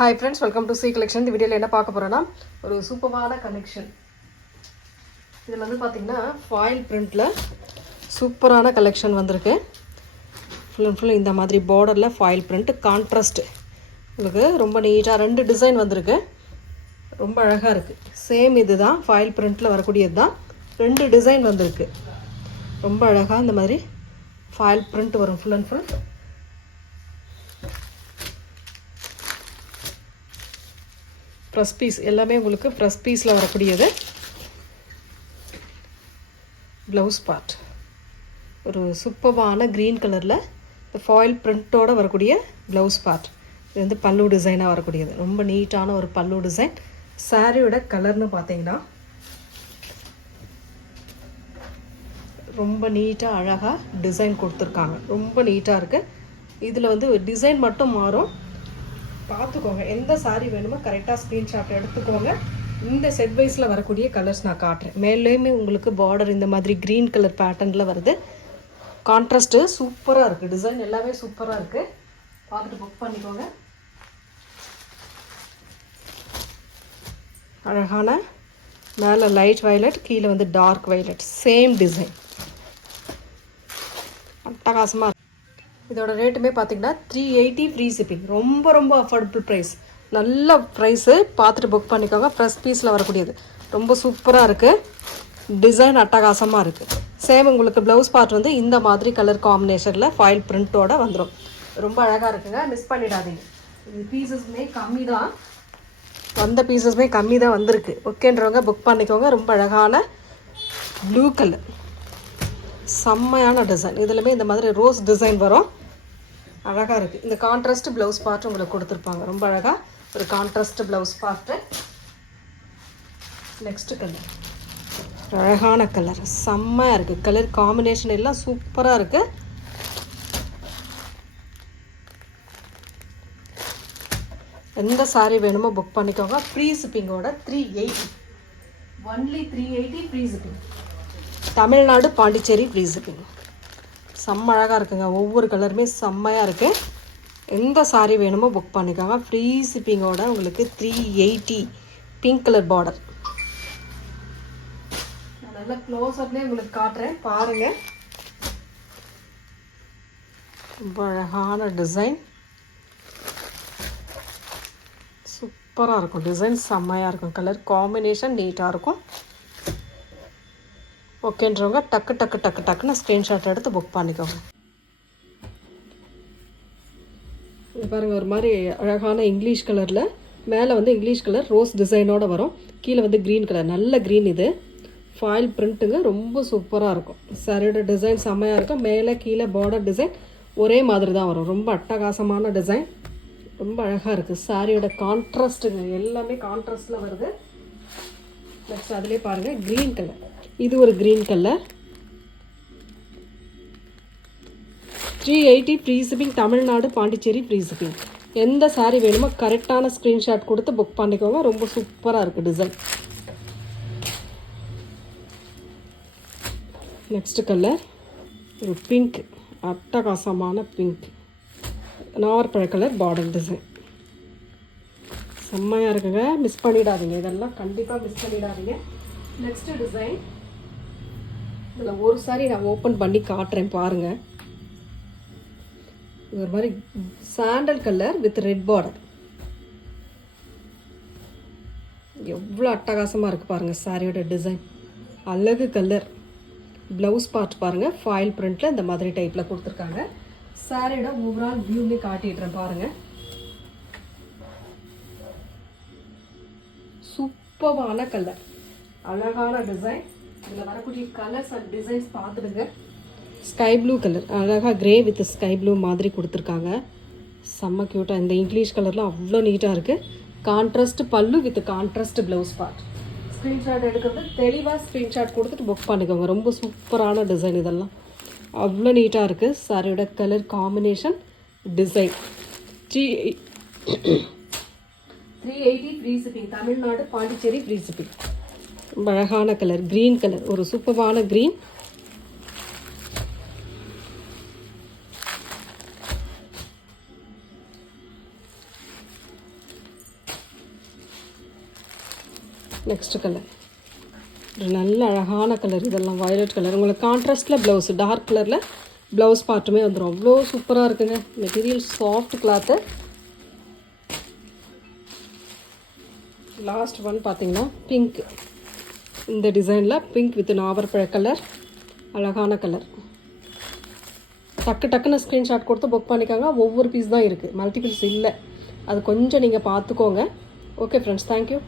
Hi friends, welcome to C collection. இந்த வீடியோல என்ன பார்க்க போறோம்னா ஒரு சூப்பரான கலெக்ஷன். இதுல வந்து பாத்தீங்கன்னா ஃபாயில் பிரிண்ட்ல சூப்பரான கலெக்ஷன் வந்திருக்கு. ஃபுல் அண்ட் ஃபுல் இந்த மாதிரி borderல ஃபாயில் பிரிண்ட் கான்ட்ராஸ்ட். உங்களுக்கு ரொம்ப நீட்டா ரெண்டு டிசைன் வந்திருக்கு. ரொம்ப அழகா இருக்கு. சேம் இதுதான் ஃபாயில் பிரிண்ட்ல வரக்கூடியது தான். ரெண்டு டிசைன் வந்திருக்கு. ரொம்ப அழகா இந்த மாதிரி ஃபாயில் பிரிண்ட் வரும் full and full. Press piece எல்லாமே உங்களுக்கு ப்ரெஸ் பீஸில் வரக்கூடியது. ப்ளவுஸ் பார்ட் ஒரு சூப்பரான க்ரீன் கலரில் இந்த ஃபாயில் பிரிண்ட்டோடு வரக்கூடிய ப்ளவுஸ் பார்ட். இது வந்து பல்லு டிசைனாக வரக்கூடியது. ரொம்ப நீட்டான ஒரு பல்லு டிசைன். சாரியோட கலர்னு பார்த்தீங்கன்னா ரொம்ப நீட்டாக அழகாக டிசைன் கொடுத்துருக்காங்க. ரொம்ப நீட்டாக இருக்குது. இதில் வந்து டிசைன் மட்டும் மாறும். பார்த்துக்கோங்க, எந்த சாரீ வேணுமோ கரெக்டாக ஸ்க்ரீன்ஷாட் எடுத்துக்கோங்க. இந்த செட் வைஸில் வரக்கூடிய கலர்ஸ் நான் காட்டுறேன். மேலேயுமே உங்களுக்கு பார்டர் இந்த மாதிரி க்ரீன் கலர் பேட்டர்னில் வருது. கான்ட்ராஸ்ட்டு சூப்பராக இருக்குது. டிசைன் எல்லாமே சூப்பராக இருக்குது. பார்த்துட்டு புக் பண்ணிக்கோங்க. அழகான மேலே லைட் வயலட், கீழே வந்து டார்க் வயலட், சேம் டிசைன். அட்டகாசமாக. இதோட ரேட்டுமே பார்த்தீங்கன்னா 380 ஃப்ரீ ஷிப்பிங். ரொம்ப ரொம்ப அஃபோர்டபுள் ப்ரைஸ். நல்ல ப்ரைஸு. பார்த்துட்டு புக் பண்ணிக்கோங்க. ப்ரெஸ் பீஸில் வரக்கூடியது. ரொம்ப சூப்பராக இருக்குது. டிசைன் அட்டகாசமாக இருக்குது. சேம் உங்களுக்கு ப்ளவுஸ் பார்ட் வந்து இந்த மாதிரி கலர் காம்பினேஷனில் ஃபாயில் பிரிண்ட்டோடு வந்துடும். ரொம்ப அழகாக இருக்குங்க. மிஸ் பண்ணிடாதீங்க. இது பீசஸ்மே கம்மி தான். வந்த பீசஸ்மே கம்மி தான் வந்திருக்கு. ஓகேன்றவங்க புக் பண்ணிக்கோங்க. ரொம்ப அழகான ப்ளூ கலர், செம்மையான டிசைன். இதுலையுமே இந்த மாதிரி ரோஸ் டிசைன் வரும். அழகாக இருக்குது. இந்த கான்ட்ராஸ்ட் ப்ளவுஸ் பார்ட் உங்களுக்கு கொடுத்துருப்பாங்க. ரொம்ப அழகாக ஒரு contrast blouse part. Next colour அழகான கலர், செம்மையாக இருக்குது. கலர் காம்பினேஷன் எல்லாம் சூப்பராக இருக்குது. எந்த சாரீ வேணுமோ புக் பண்ணிக்கோங்க. ஃப்ரீ ஷிப்பிங்கோட 380. Only 380 free shipping. Tamil Nadu, Pondicherry free shipping. செம்ம அழகாக இருக்குங்க. ஒவ்வொரு கலருமே செம்மையாக இருக்குது. எந்த சாரீ வேணுமோ புக் பண்ணிக்கோங்க. ஃப்ரீ ஷிப்பிங்கோட உங்களுக்கு 380. Pink colour border. நான் நல்லா க்ளோஸ்அப்லேயே உங்களுக்கு காட்டுறேன், பாருங்கள். ரொம்ப அழகான டிசைன். சூப்பராக இருக்கும். டிசைன் செம்மையாக இருக்கும். கலர் காம்பினேஷன் நீட்டாக இருக்கும். ஓகேன்றவங்க டக்குன்னு ஸ்க்ரீன்ஷாட் எடுத்து புக் பண்ணிக்கோங்க. இது பாருங்கள், ஒரு மாதிரி அழகான இங்கிலீஷ் கலரில் மேலே வந்து இங்கிலீஷ் கலர் ரோஸ் டிசைனோடு வரும். கீழே வந்து க்ரீன் கலர், நல்ல க்ரீன். இது ஃபாயில் பிரிண்ட்டுங்க. ரொம்ப சூப்பராக இருக்கும். சாரியோட டிசைன் செம்மையாக இருக்கும். மேலே கீழே பார்டர் டிசைன் ஒரே மாதிரி தான் வரும். ரொம்ப அட்டகாசமான டிசைன். ரொம்ப அழகாக இருக்குது. சாரியோட கான்ட்ராஸ்ட்டுங்க, எல்லாமே கான்ட்ராஸ்டில் வருது. நெக்ஸ்ட் அதிலே பாருங்கள் க்ரீன் கலர். இது ஒரு green colour. 380 free shipping. Tamil Nadu, Pondicherry free shipping. எந்த சாரீ வேணுமோ கரெக்டான ஸ்க்ரீன்ஷாட் கொடுத்து புக் பண்ணிக்கோங்க. ரொம்ப சூப்பராக இருக்குது டிசைன். நெக்ஸ்ட் கலர் ஒரு பிங்க், அட்டகாசமான பிங்க். நாவற்பழ கலர் பார்டர் டிசைன். செம்மையாக இருக்குங்க. மிஸ் பண்ணிடாதீங்க. இதெல்லாம் கண்டிப்பாக மிஸ் பண்ணிடாதீங்க. Next design. இதில் ஒரு சாரி நான் ஓப்பன் பண்ணி காட்டுறேன், பாருங்கள். இது ஒரு மாதிரி sandal colour with red border. எவ்வளோ அட்டகாசமாக இருக்குது பாருங்கள். சாரியோட டிசைன் அழகு கலர். ப்ளவுஸ் பார்ட் பாருங்கள், ஃபாயில் பிரிண்ட்டில் இந்த மாதிரி டைப்பில் கொடுத்துருக்காங்க. சாரியோட ஓவரால் வியூமே காட்டிடுறேன் பாருங்கள். சூப்பரான கலர், அழகான டிசைன். இதில் வரக்கூடிய கலர்ஸ் அண்ட் டிசைன்ஸ் பார்த்துடுங்க. ஸ்கை ப்ளூ கலர், அழகாக க்ரே வித் ஸ்கை ப்ளூ மாதிரி கொடுத்துருக்காங்க. செம்ம க்யூட்டாக. இந்த இங்கிலீஷ் கலர்லாம் அவ்வளோ நீட்டாக இருக்குது. கான்ட்ராஸ்ட் பல்லு with contrast blouse part. Screenshot எடுக்கிறது தெளிவாக ஸ்க்ரீன்ஷாட் கொடுத்துட்டு புக் பண்ணிக்கோங்க. ரொம்ப சூப்பரான டிசைன். இதெல்லாம் அவ்வளோ நீட்டாக இருக்குது. சாரியோட colour combination design. 380 free shipping. Tamil Nadu, Pondicherry free shipping. ரொம்ப அழகான கலர், க்ரீன் கலர், ஒரு சூப்பரான க்ரீன். நெக்ஸ்ட் கலர் ஒரு நல்ல அழகான கலர், இதெல்லாம் வயலட் கலர். உங்களுக்கு கான்ட்ராஸ்டில் ப்ளவுஸ், டார்க் கலரில் ப்ளவுஸ் பார்ட்டுமே வந்துடும். அவ்வளோ சூப்பராக இருக்குங்க. Material soft cloth. Last one பார்த்தீங்கன்னா பிங்க். இந்த டிசைனில் பிங்க் வித் நாவற்பழ கலர், அழகான கலர். டக்குன்னு ஸ்க்ரீன்ஷாட் கொடுத்து புக் பண்ணிக்கோங்க. ஒவ்வொரு பீஸ் தான் இருக்குது, மல்டிபிள்ஸ் இல்லை. அது கொஞ்சம் நீங்கள் பார்த்துக்கோங்க. Okay friends, thank you.